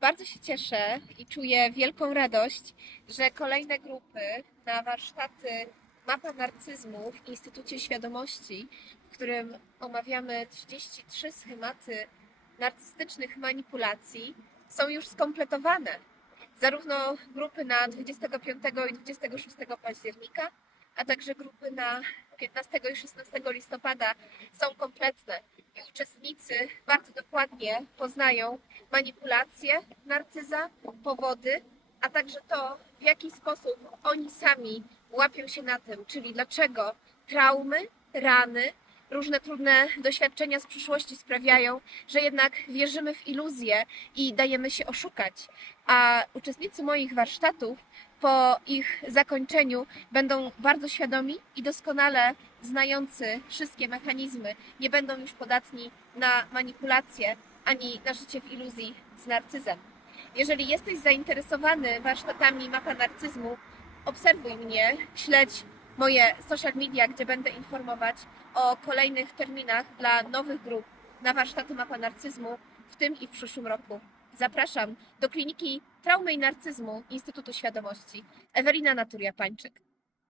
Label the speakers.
Speaker 1: Bardzo się cieszę i czuję wielką radość, że kolejne grupy na warsztaty Mapa Narcyzmu w Instytucie Świadomości, w którym omawiamy 33 schematy narcystycznych manipulacji, są już skompletowane. Zarówno grupy na 25 i 26 października, a także grupy na 15 i 16 listopada są kompletne i uczestnicy bardzo dokładnie poznają manipulacje narcyza, powody, a także to, w jaki sposób oni sami łapią się na tym, czyli dlaczego traumy, rany, różne trudne doświadczenia z przyszłości sprawiają, że jednak wierzymy w iluzje i dajemy się oszukać. A uczestnicy moich warsztatów po ich zakończeniu będą bardzo świadomi i doskonale znający wszystkie mechanizmy, nie będą już podatni na manipulacje ani na życie w iluzji z narcyzem. Jeżeli jesteś zainteresowany warsztatami mapa narcyzmu, obserwuj mnie, śledź moje social media, gdzie będę informować o kolejnych terminach dla nowych grup na warsztaty mapa narcyzmu w tym i w przyszłym roku. Zapraszam do kliniki traumy i narcyzmu Instytutu Świadomości. Ewelina Naturia-Pańczyk.